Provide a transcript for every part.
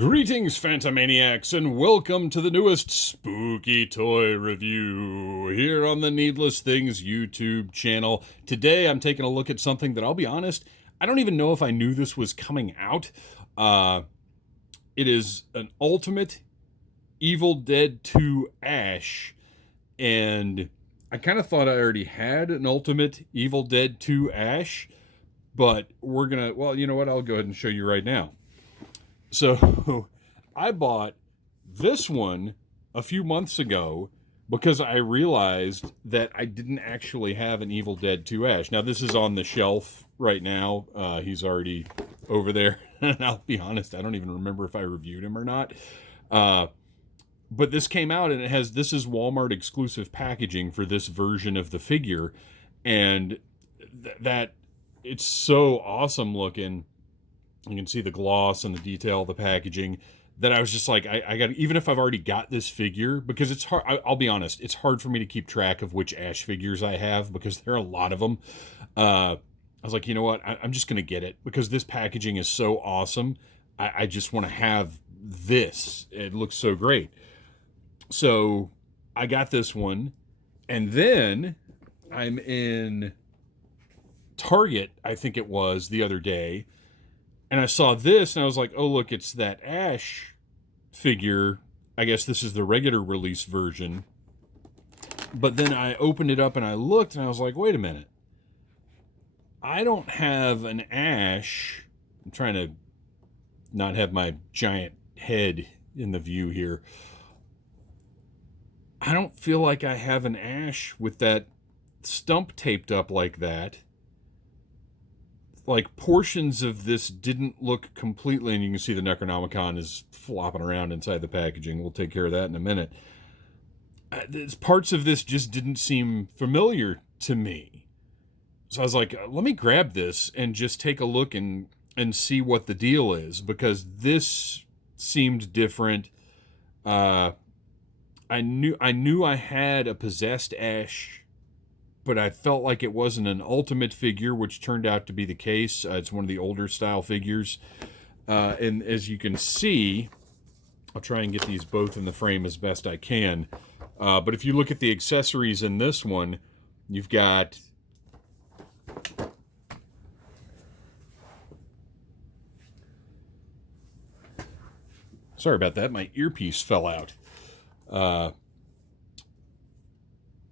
Greetings, Phantomaniacs, and welcome to the newest spooky toy review here on the Needless Things YouTube channel. Today, I'm taking a look at something that, I'll be honest, I don't even know if I knew this was coming out. It is an Ultimate Evil Dead 2 Ash, and I kind of thought I already had an Ultimate Evil Dead 2 Ash, but we're gonna, well, you know what, I'll go ahead and show you right now. So I bought this one a few months ago because I realized that I didn't actually have an Evil Dead 2 Ash. Now, this is on the shelf right now. He's already over there. And I'll be honest, I don't even remember if I reviewed him or not. But this came out and this is Walmart exclusive packaging for this version of the figure. And that it's so awesome looking. You can see the gloss and the detail of the packaging that I was just like, I got, even if I've already got this figure, because it's hard, I'll be honest, it's hard for me to keep track of which Ash figures I have because there are a lot of them. I was like, you know what, I'm just going to get it because this packaging is so awesome. I just want to have this. It looks so great. So I got this one, and then I'm in Target, I think it was, the other day. And I saw this, and I was like, oh, look, it's that Ash figure. I guess this is the regular release version. But then I opened it up, and I looked, and I was like, wait a minute. I don't have an Ash. I'm trying to not have my giant head in the view here. I don't feel like I have an Ash with that stump taped up like that. Like, portions of this didn't look completely, and you can see the Necronomicon is flopping around inside the packaging. We'll take care of that in a minute. Parts of this just didn't seem familiar to me. So I was like, let me grab this and just take a look and see what the deal is, because this seemed different. I knew I had a possessed Ash, but I felt like it wasn't an Ultimate figure, which turned out to be the case. It's one of the older style figures. And as you can see, I'll try and get these both in the frame as best I can. But if you look at the accessories in this one, you've got... Sorry about that, my earpiece fell out.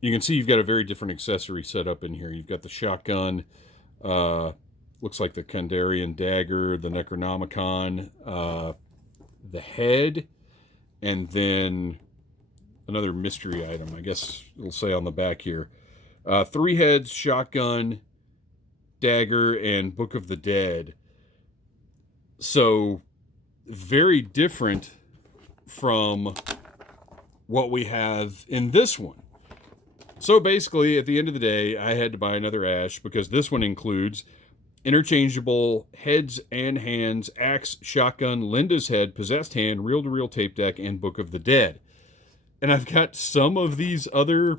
You can see you've got a very different accessory set up in here. You've got the shotgun, looks like the Kandarian dagger, the Necronomicon, the head, and then another mystery item. I guess it'll say on the back here. 3 heads, shotgun, dagger, and Book of the Dead. So, very different from what we have in this one. So basically, at the end of the day, I had to buy another Ash because this one includes interchangeable heads and hands, axe, shotgun, Linda's head, possessed hand, reel-to-reel tape deck, and Book of the Dead. And I've got some of these other,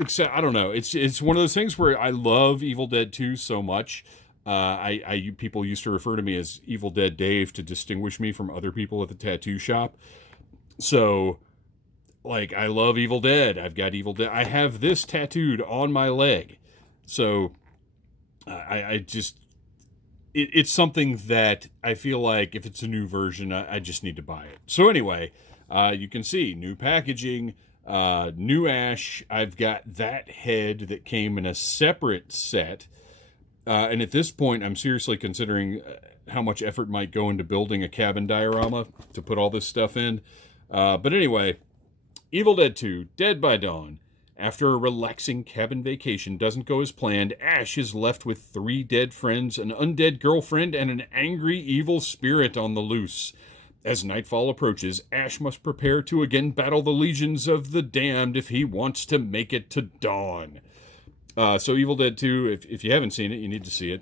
I don't know. It's one of those things where I love Evil Dead 2 so much. People used to refer to me as Evil Dead Dave to distinguish me from other people at the tattoo shop. So, like, I love Evil Dead. I've got Evil Dead. I have this tattooed on my leg. So, it's something that I feel like if it's a new version, I just need to buy it. So anyway, you can see new packaging, new Ash. I've got that head that came in a separate set. And at this point, I'm seriously considering how much effort might go into building a cabin diorama to put all this stuff in. But anyway, Evil Dead 2, Dead by Dawn. After a relaxing cabin vacation doesn't go as planned, Ash is left with 3 dead friends, an undead girlfriend, and an angry evil spirit on the loose. As nightfall approaches, Ash must prepare to again battle the legions of the damned if he wants to make it to dawn. So Evil Dead 2, if you haven't seen it, you need to see it.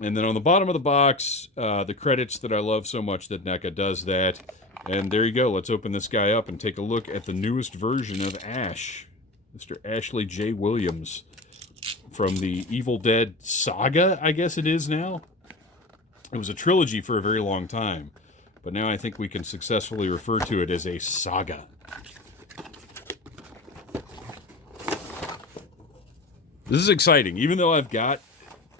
And then on the bottom of the box, the credits that I love so much that NECA does that. And there you go. Let's open this guy up and take a look at the newest version of Ash. Mr. Ashley J. Williams from the Evil Dead saga, I guess it is now. It was a trilogy for a very long time. but now I think we can successfully refer to it as a saga. This is exciting. Even though I've got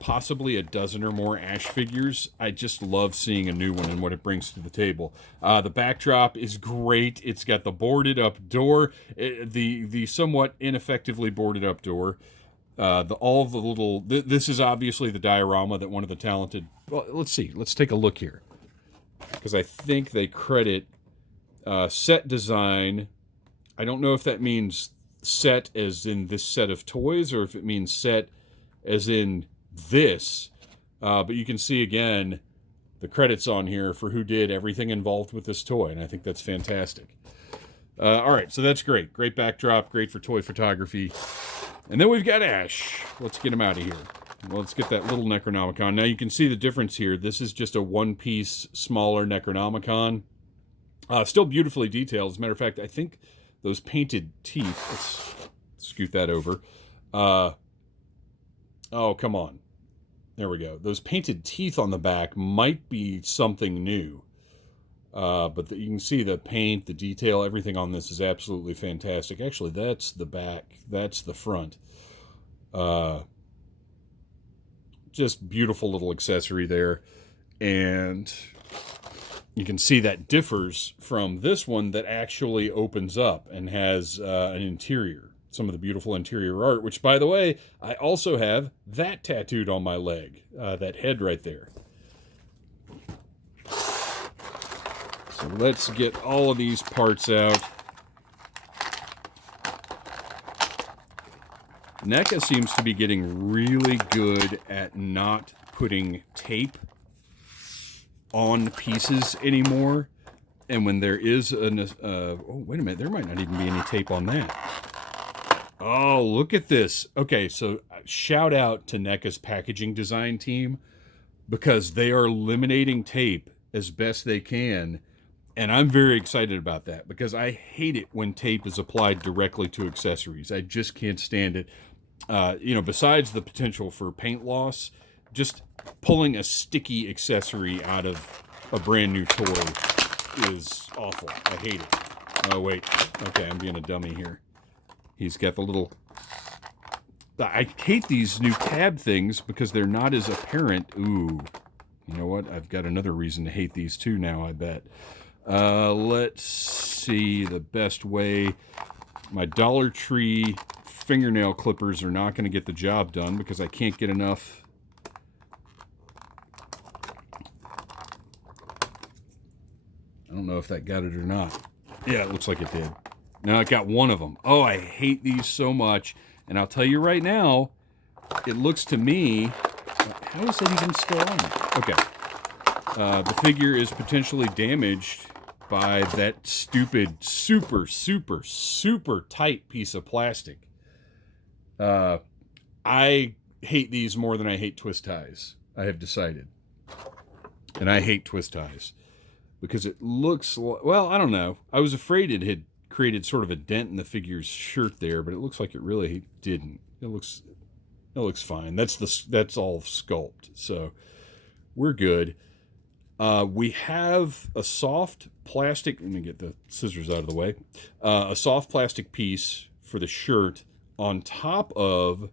possibly a dozen or more Ash figures, I just love seeing a new one and what it brings to the table. The backdrop is great. It's got the boarded up door, the somewhat ineffectively boarded up door. All the little. This is obviously the diorama that one of the talented. Well, let's see. Let's take a look here, because I think they credit set design. I don't know if that means set as in this set of toys, or if it means set as in this, but you can see again the credits on here for who did everything involved with this toy, and I think that's fantastic. All right, so that's great backdrop, great for toy photography. And then we've got Ash. Let's get him out of here. Well, let's get that little Necronomicon. Now you can see the difference here. This is just a one-piece smaller Necronomicon, still beautifully detailed. As a matter of fact, I think those painted teeth, let's scoot that over. Oh, come on. There we go. Those painted teeth on the back might be something new. But you can see the paint, the detail, everything on this is absolutely fantastic. Actually, that's the back. That's the front. Just beautiful little accessory there. And you can see that differs from this one that actually opens up and has an interior. Some of the beautiful interior art, which, by the way, I also have that tattooed on my leg. That head right there. So let's get all of these parts out. NECA seems to be getting really good at not putting tape on pieces anymore. And when there is oh, wait a minute, there might not even be any tape on that. Oh, look at this. Okay, so shout out to NECA's packaging design team, because they are eliminating tape as best they can. And I'm very excited about that, because I hate it when tape is applied directly to accessories. I just can't stand it. Besides the potential for paint loss, just pulling a sticky accessory out of a brand new toy is awful. I hate it. Oh, wait. Okay, I'm being a dummy here. He's got the little... I hate these new tab things because they're not as apparent. Ooh. You know what? I've got another reason to hate these too now, I bet. Let's see the best way. My Dollar Tree fingernail clippers are not going to get the job done because I can't get enough. I don't know if that got it or not. Yeah, it looks like it did. Now I got one of them. Oh, I hate these so much. And I'll tell you right now, it looks to me... How is that even still on there? Okay. The figure is potentially damaged by that stupid, super, super, super tight piece of plastic. I hate these more than I hate twist ties, I have decided. And I hate twist ties. Because it looks... Well, I don't know. I was afraid it had created sort of a dent in the figure's shirt there, but it looks like it really didn't. It looks fine. That's all sculpt, so we're good. We have a soft plastic. Let me get the scissors out of the way. A soft plastic piece for the shirt on top of.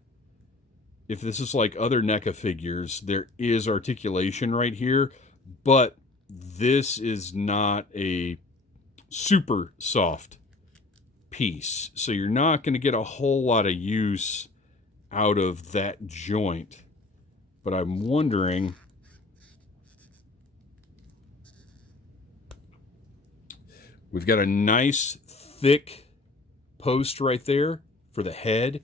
If this is like other NECA figures, there is articulation right here, but this is not a super soft piece, so you're not going to get a whole lot of use out of that joint. But I'm wondering, we've got a nice thick post right there for the head,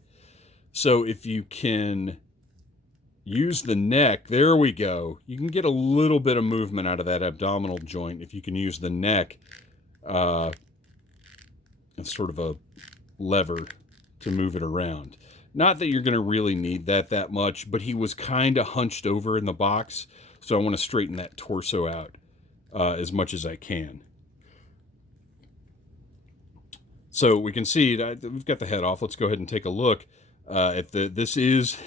so if you can use the neck, there we go, you can get a little bit of movement out of that abdominal joint if you can use the neck. It's sort of a lever to move it around. Not that you're going to really need that much, but he was kind of hunched over in the box, so I want to straighten that torso out as much as I can. So we can see that we've got the head off. Let's go ahead and take a look at this is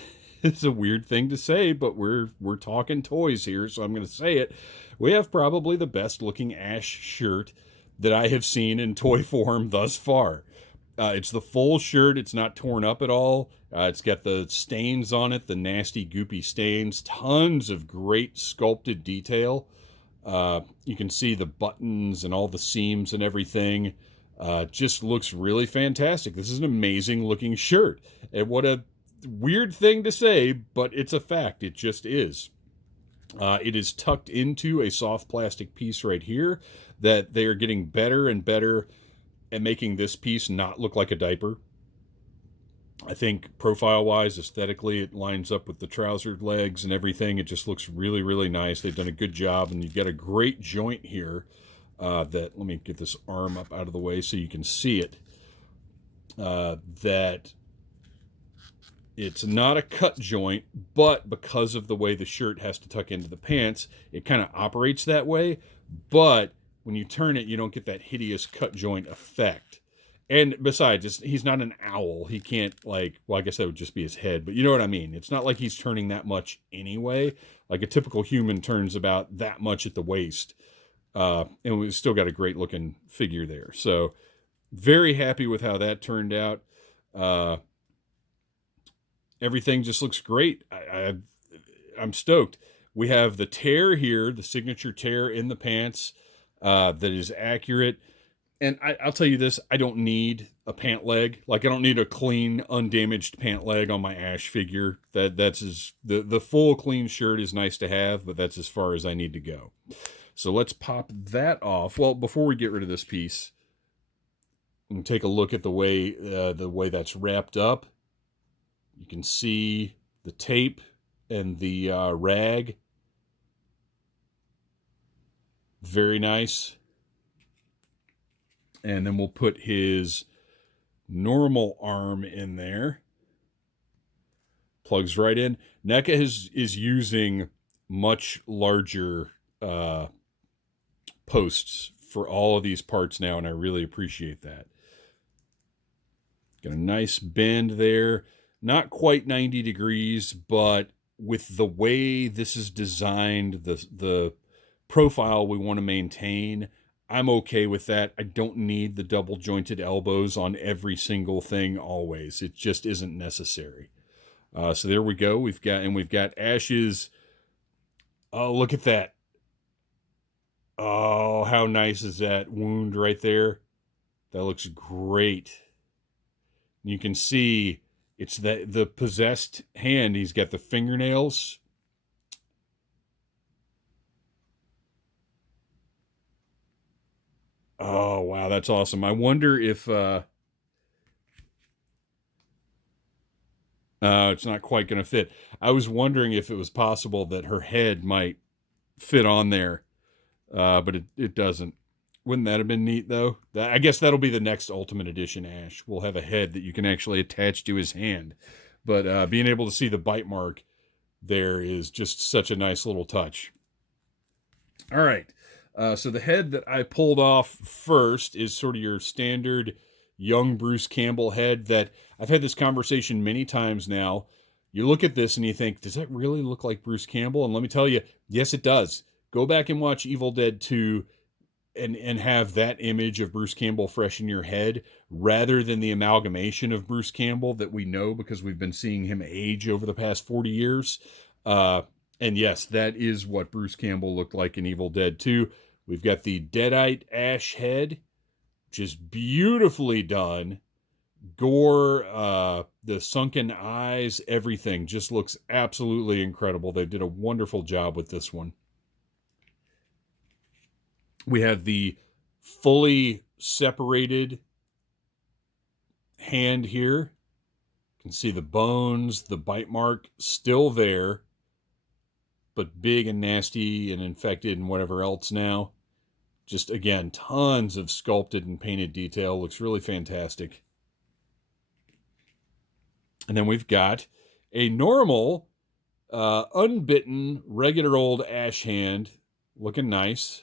it's a weird thing to say, but we're talking toys here, so I'm going to say it. We have probably the best looking Ash shirt that I have seen in toy form thus far. It's the full shirt. It's not torn up at all. It's got the stains on it, the nasty, goopy stains. Tons of great sculpted detail. You can see the buttons and all the seams and everything. Just looks really fantastic. This is an amazing looking shirt. And what a weird thing to say, but it's a fact. It just is. It is tucked into a soft plastic piece right here that they are getting better and better at making this piece not look like a diaper. I think profile-wise, aesthetically, it lines up with the trouser legs and everything. It just looks really, really nice. They've done a good job, and you've got a great joint here let me get this arm up out of the way so you can see it. That it's not a cut joint, but because of the way the shirt has to tuck into the pants, it kind of operates that way. But when you turn it, you don't get that hideous cut joint effect. And besides, he's not an owl. He can't, like, well, I guess that would just be his head, but you know what I mean? It's not like he's turning that much anyway. Like a typical human turns about that much at the waist. And we've still got a great looking figure there. So very happy with how that turned out. Everything just looks great. I'm stoked. We have the tear here, the signature tear in the pants that is accurate. And I'll tell you this, I don't need a pant leg. Like, I don't need a clean, undamaged pant leg on my Ash figure. The full clean shirt is nice to have, but that's as far as I need to go. So let's pop that off. Well, before we get rid of this piece, and take a look at the way that's wrapped up. You can see the tape and the rag. Very nice. And then we'll put his normal arm in there. Plugs right in. NECA is using much larger posts for all of these parts now, and I really appreciate that. Got a nice bend there. Not quite 90 degrees, but with the way this is designed, the profile we want to maintain, I'm okay with that. I don't need the double jointed elbows on every single thing always. It just isn't necessary. So there we go. We've got Ash's. Oh, look at that. Oh, how nice is that wound right there? That looks great. You can see it's the possessed hand. He's got the fingernails. Oh, wow, that's awesome. I wonder if it's not quite going to fit. I was wondering if it was possible that her head might fit on there, but it doesn't. Wouldn't that have been neat, though? I guess that'll be the next Ultimate Edition Ash. We'll have a head that you can actually attach to his hand. But being able to see the bite mark there is just such a nice little touch. All right. So the head that I pulled off first is sort of your standard young Bruce Campbell head that I've had this conversation many times now. You look at this and you think, does that really look like Bruce Campbell? And let me tell you, yes, it does. Go back and watch Evil Dead 2 and have that image of Bruce Campbell fresh in your head rather than the amalgamation of Bruce Campbell that we know because we've been seeing him age over the past 40 years. And yes, that is what Bruce Campbell looked like in Evil Dead 2. We've got the Deadite Ash head, which is beautifully done. Gore, the sunken eyes, everything just looks absolutely incredible. They did a wonderful job with this one. We have the fully separated hand here. You can see the bones, the bite mark still there, but big and nasty and infected and whatever else now. Just, again, tons of sculpted and painted detail. Looks really fantastic. And then we've got a normal, unbitten, regular old Ash hand. Looking nice.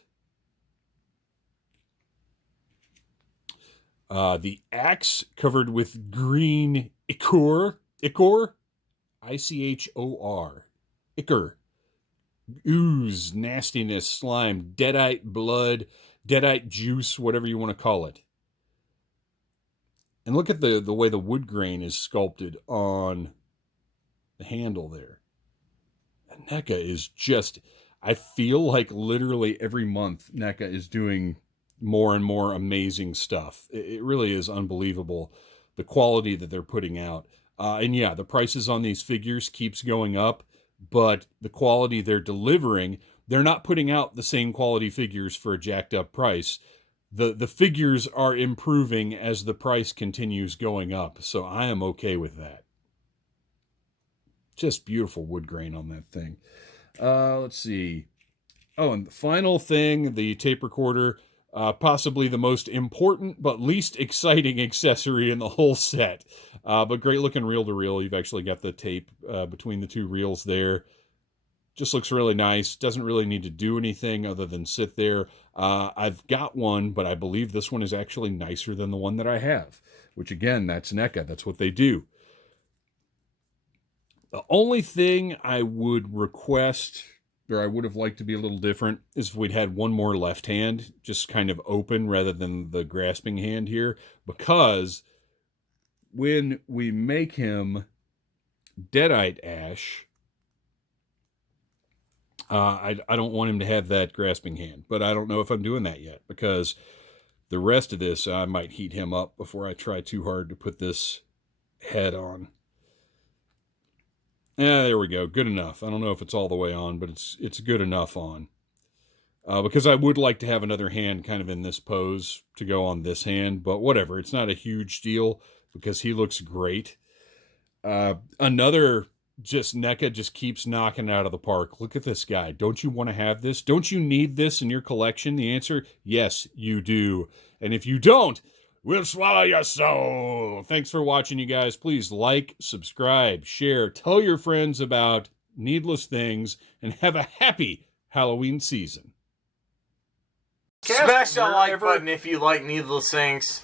The axe covered with green ichor. Ichor. Ichor. Ooze, nastiness, slime, deadite blood, deadite juice, whatever you want to call it. And look at the way the wood grain is sculpted on the handle there. And NECA is just, I feel like literally every month NECA is doing more and more amazing stuff. It really is unbelievable, the quality that they're putting out. And yeah, the prices on these figures keeps going up, but the quality they're delivering, they're not putting out the same quality figures for a jacked up price. The figures are improving as the price continues going up, so I am okay with that. Just beautiful wood grain on that thing. Let's see. Oh, and the final thing, the tape recorder, possibly the most important but least exciting accessory in the whole set. But great looking reel-to-reel. You've actually got the tape between the two reels there. Just looks really nice. Doesn't really need to do anything other than sit there. I've got one, but I believe this one is actually nicer than the one that I have. Which again, that's NECA. That's what they do. The only thing I would request, or I would have liked to be a little different, is if we'd had one more left hand, just kind of open rather than the grasping hand here. Because when we make him Deadite Ash, I don't want him to have that grasping hand, but I don't know if I'm doing that yet, because the rest of this, I might heat him up before I try too hard to put this head on. Yeah, there we go. Good enough. I don't know if it's all the way on, but it's good enough on. Because I would like to have another hand kind of in this pose to go on this hand, but whatever. It's not a huge deal because he looks great. Another... just NECA just keeps knocking it out of the park. Look at this guy. Don't you want to have this? Don't you need this in your collection? The answer, yes, you do. And if you don't, we'll swallow your soul. Thanks for watching, you guys. Please like, subscribe, share, tell your friends about Needless Things, and have a happy Halloween season. Smash that like button if you like Needless Things.